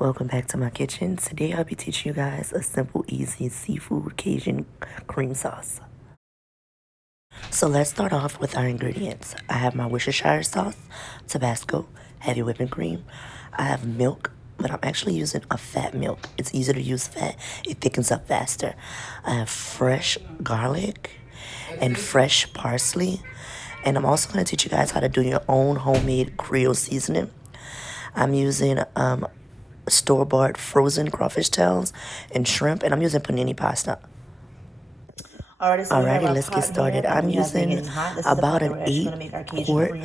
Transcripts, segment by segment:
Welcome back to my kitchen. Today I'll be teaching you guys a simple, easy seafood Cajun cream sauce. So let's start off with our ingredients. I have my Worcestershire sauce, Tabasco, heavy whipping cream. I have milk, but I'm actually using a fat milk. It's easier to use fat. It thickens up faster. I have fresh garlic and fresh parsley. And I'm also going to teach you guys how to do your own homemade Creole seasoning. I'm using store-bought frozen crawfish tails and shrimp, and I'm using panini pasta. Alrighty, let's get started. I'm using about an 8-quart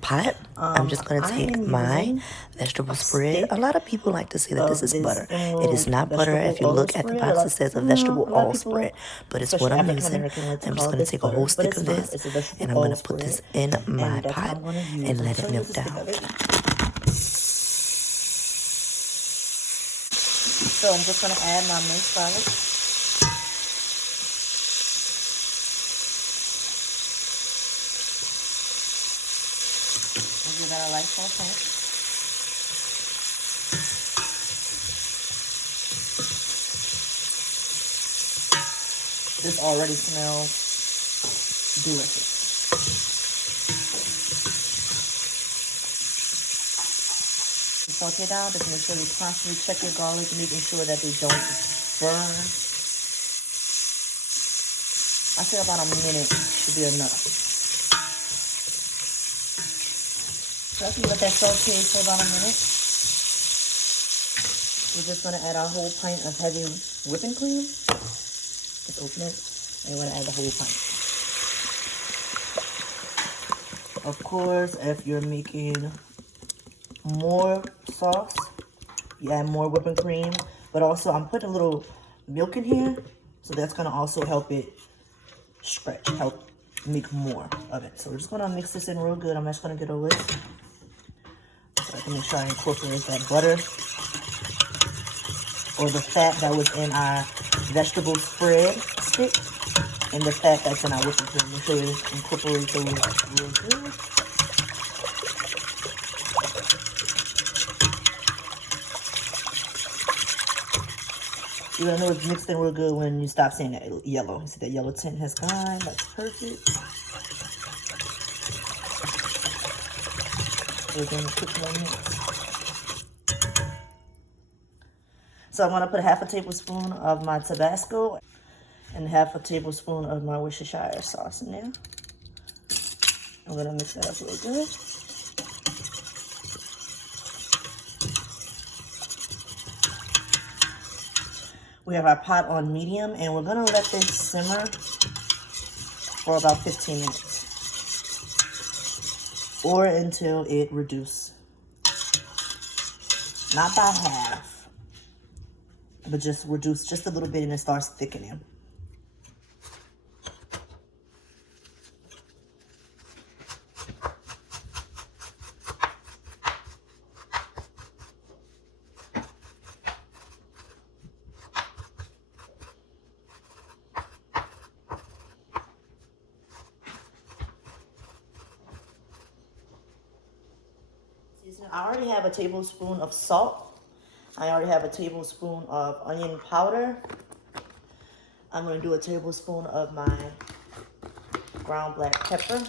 pot. I'm just going to take my vegetable spread. A lot of people like to say that this is butter. It is not butter. If you look at the box, it says a vegetable oil spread, but it's what I'm using. I'm just going to take a whole stick of this, and I'm going to put this in my pot and let it melt down. So I'm just going to add my minced garlic. And give that a light saute. This already smells delicious. Saute down, just make sure you constantly check your garlic, making sure that they don't burn. I say about a minute should be enough. So after you let that saute for about a minute, we're just going to add our whole pint of heavy whipping cream. Just open it, and you want to add the whole pint. Of course, if you're making more sauce, you add more whipping cream, but also I'm putting a little milk in here, so that's going to also help it stretch, help make more of it. So we're just going to mix this in real good. I'm just going to get over this so I can make sure I incorporate that butter or the fat that was in our vegetable spread stick and the fat that's in our whipping cream. Make sure you incorporate those real good. You're gonna know it's mixed in real good when you stop seeing that yellow. You see that yellow tint has gone. That's perfect. We're gonna put more mix. So I'm gonna put half a tablespoon of my Tabasco and half a tablespoon of my Worcestershire sauce in there. I'm gonna mix that up real good. We have our pot on medium, and we're gonna let this simmer for about 15 minutes or until it reduces. Not by half, but just reduce just a little bit and it starts thickening. I already have a tablespoon of salt. I already have a tablespoon of onion powder. I'm going to do a tablespoon of my ground black pepper.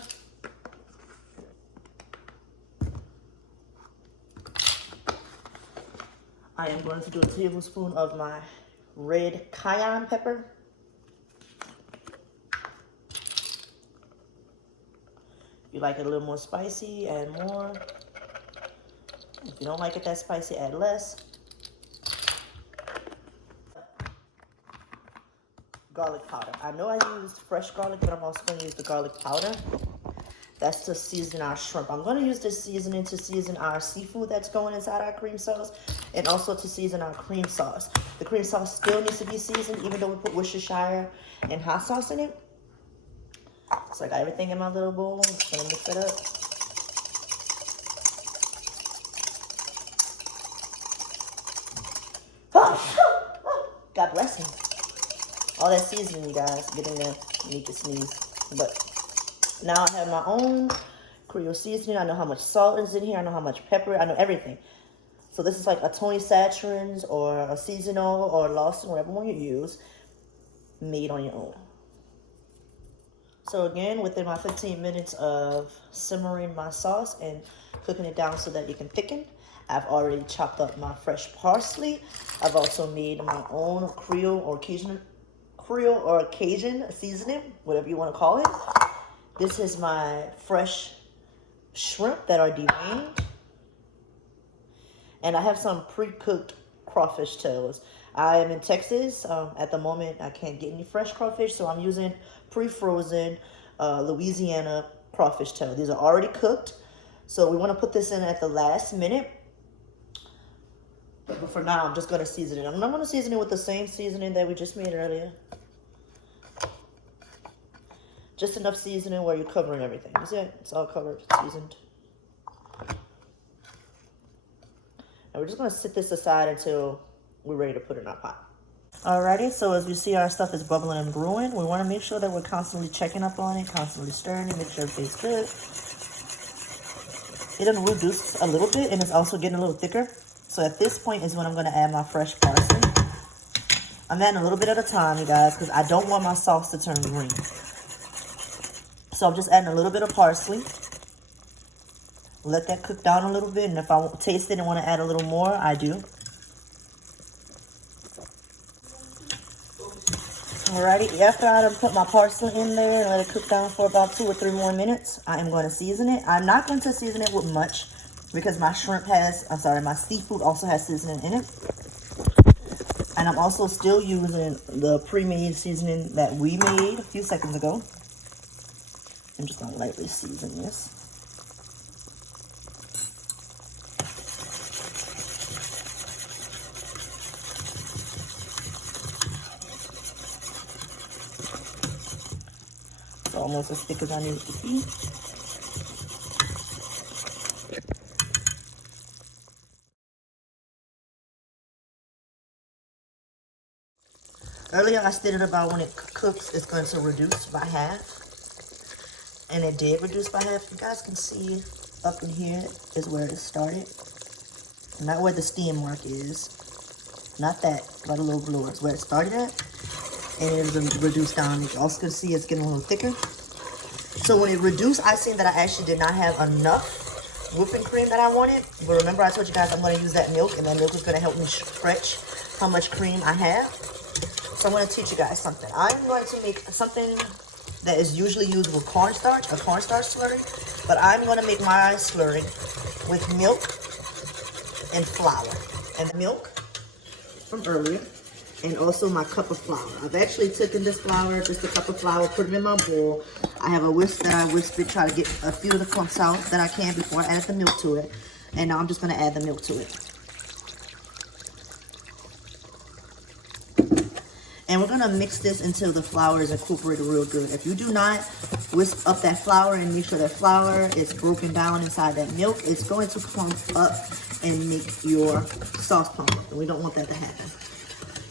I am going to do a tablespoon of my red cayenne pepper. If you like it a little more spicy, add more. If you don't like it that spicy, add less. Garlic powder. I know I used fresh garlic, but I'm also going to use the garlic powder. That's to season our shrimp. I'm going to use this seasoning to season our seafood that's going inside our cream sauce and also to season our cream sauce. The cream sauce still needs to be seasoned even though we put Worcestershire and hot sauce in it. So I got everything in my little bowl. I'm just going to mix it up. God bless him. All that seasoning, you guys, get in there, make it sneeze. But now I have my own Creole seasoning. I know how much salt is in here. I know how much pepper. I know everything. So this is like a Tony Satcherin's or a seasonal or Lawson, whatever one you use, made on your own. So again, within my 15 minutes of simmering my sauce and cooking it down so that it can thicken, I've already chopped up my fresh parsley. I've also made my own Creole or Cajun seasoning, whatever you want to call it. This is my fresh shrimp that are deveined. And I have some pre-cooked crawfish tails. I am in Texas. At the moment, I can't get any fresh crawfish, so I'm using pre-frozen Louisiana crawfish tail. These are already cooked. So we want to put this in at the last minute. But for now, I'm just going to season it. I'm not going to season it with the same seasoning that we just made earlier. Just enough seasoning where you're covering everything. You see it? It's all covered, seasoned. And we're just going to sit this aside until we're ready to put it in our pot. Alrighty, so as we see our stuff is bubbling and brewing, we want to make sure that we're constantly checking up on it, constantly stirring it, make sure everything's good. It done reduced a little bit and it's also getting a little thicker. So at this point is when I'm going to add my fresh parsley. I'm adding a little bit at a time, you guys, because I don't want my sauce to turn green. So I'm just adding a little bit of parsley. Let that cook down a little bit, and if I taste it and want to add a little more, I do. Alrighty, after I put my parsley in there and let it cook down for about 2 or 3 more minutes, I am going to season it. I'm not going to season it with much because my my seafood also has seasoning in it. And I'm also still using the pre-made seasoning that we made a few seconds ago. I'm just going to lightly season this. It's almost as thick as I need it to be. Earlier I stated about when it cooks, it's going to reduce by half. And it did reduce by half. You guys can see up in here is where it started. Not where the steam mark is. Not that, but a little bluer. It's where it started at. And it is reduced down. You also can see it's getting a little thicker. So when it reduced, I seen that I actually did not have enough whipping cream that I wanted. But remember I told you guys I'm going to use that milk. And that milk is going to help me stretch how much cream I have. So I'm going to teach you guys something. I'm going to make something that is usually used with cornstarch, a cornstarch slurry. But I'm going to make my slurry with milk and flour. And milk from earlier. And also my cup of flour. I've actually taken this flour, just a cup of flour, put it in my bowl. I have a whisk that I whisk it, try to get a few of the clumps out that I can before I add the milk to it. And now I'm just going to add the milk to it. And we're going to mix this until the flour is incorporated real good. If you do not whisk up that flour and make sure that flour is broken down inside that milk, it's going to clump up and make your sauce plump up. And we don't want that to happen.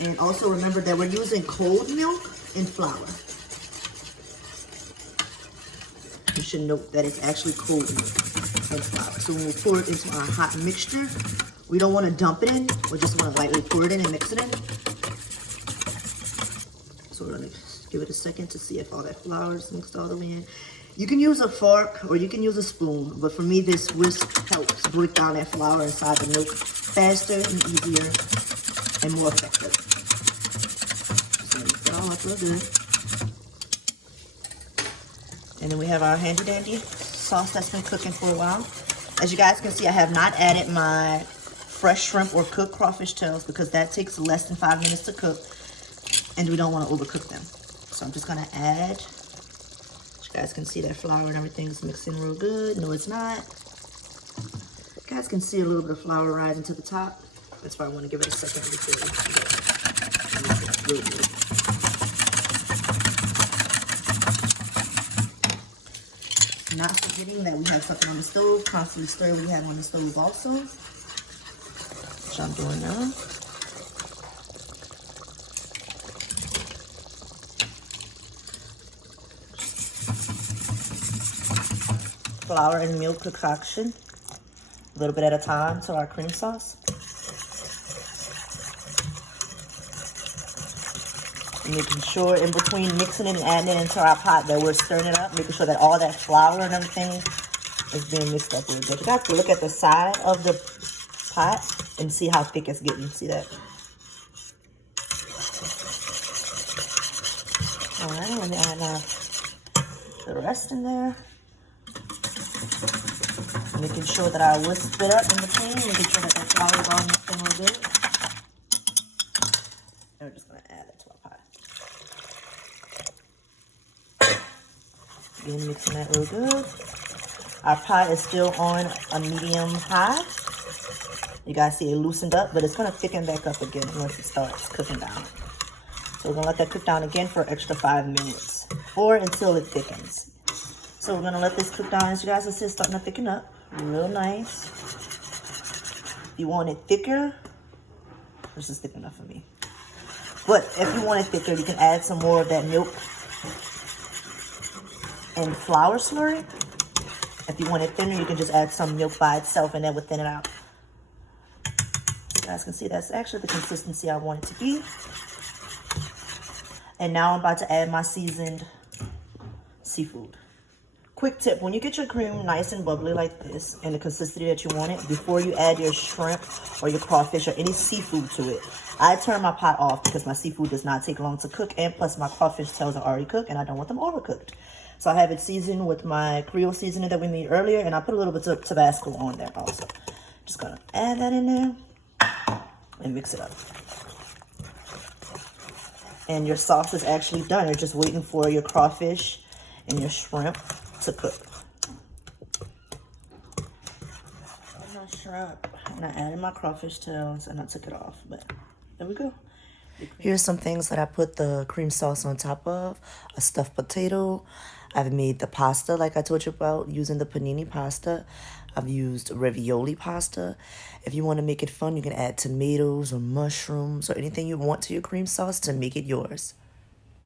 And also remember that we're using cold milk and flour. You should note that it's actually cold milk and flour. So when we pour it into our hot mixture, we don't want to dump it in. We just want to lightly pour it in and mix it in. So we're going to give it a second to see if all that flour is mixed all the way in. You can use a fork or you can use a spoon, but for me this whisk helps break down that flour inside the milk faster and easier and more effective. So mix it all up real good. And then we have our handy dandy sauce that's been cooking for a while. As you guys can see, I have not added my fresh shrimp or cooked crawfish tails because that takes less than 5 minutes to cook. And we don't want to overcook them. So I'm just going to add. As you guys can see that flour and everything is mixing real good. No, it's not. You guys can see a little bit of flour rising to the top. That's why I want to give it a second before it's real good. Not forgetting that we have something on the stove. Constantly stir we have on the stove also. Which I'm doing now. Flour and milk concoction, a little bit at a time to our cream sauce. Making sure in between mixing it and adding it into our pot that we're stirring it up, making sure that all that flour and everything is being mixed up really good. You got to look at the side of the pot and see how thick it's getting. See that? All right, let me add the rest in there. Making sure that I whisk it up in between, making sure that the flour is all mixed in real good. And we're just gonna add it to our pot. Again, mixing that real good. Our pot is still on a medium high. You guys see it loosened up, but it's gonna thicken back up again once it starts cooking down. So we're gonna let that cook down again for an extra 5 minutes or until it thickens. So we're gonna let this cook down. As you guys can see, it's starting to thicken up real nice. If you want it thicker, this is thick enough for me. But if you want it thicker, you can add some more of that milk and flour slurry. If you want it thinner, you can just add some milk by itself and that would thin it out. You guys can see that's actually the consistency I want it to be. And now I'm about to add my seasoned seafood. Quick tip, when you get your cream nice and bubbly like this and the consistency that you want it, before you add your shrimp or your crawfish or any seafood to it, I turn my pot off because my seafood does not take long to cook, and plus my crawfish tails are already cooked and I don't want them overcooked. So I have it seasoned with my Creole seasoning that we made earlier, and I put a little bit of Tabasco on there also. Just gonna add that in there and mix it up. And your sauce is actually done. You're just waiting for your crawfish and your shrimp to cook. My shrimp, and I added my crawfish tails and I took it off, but there we go. Here's some things that I put the cream sauce on top of. A stuffed potato. I've made the pasta like I told you about using the panini pasta. I've used ravioli pasta. If you want to make it fun, you can add tomatoes or mushrooms or anything you want to your cream sauce to make it yours.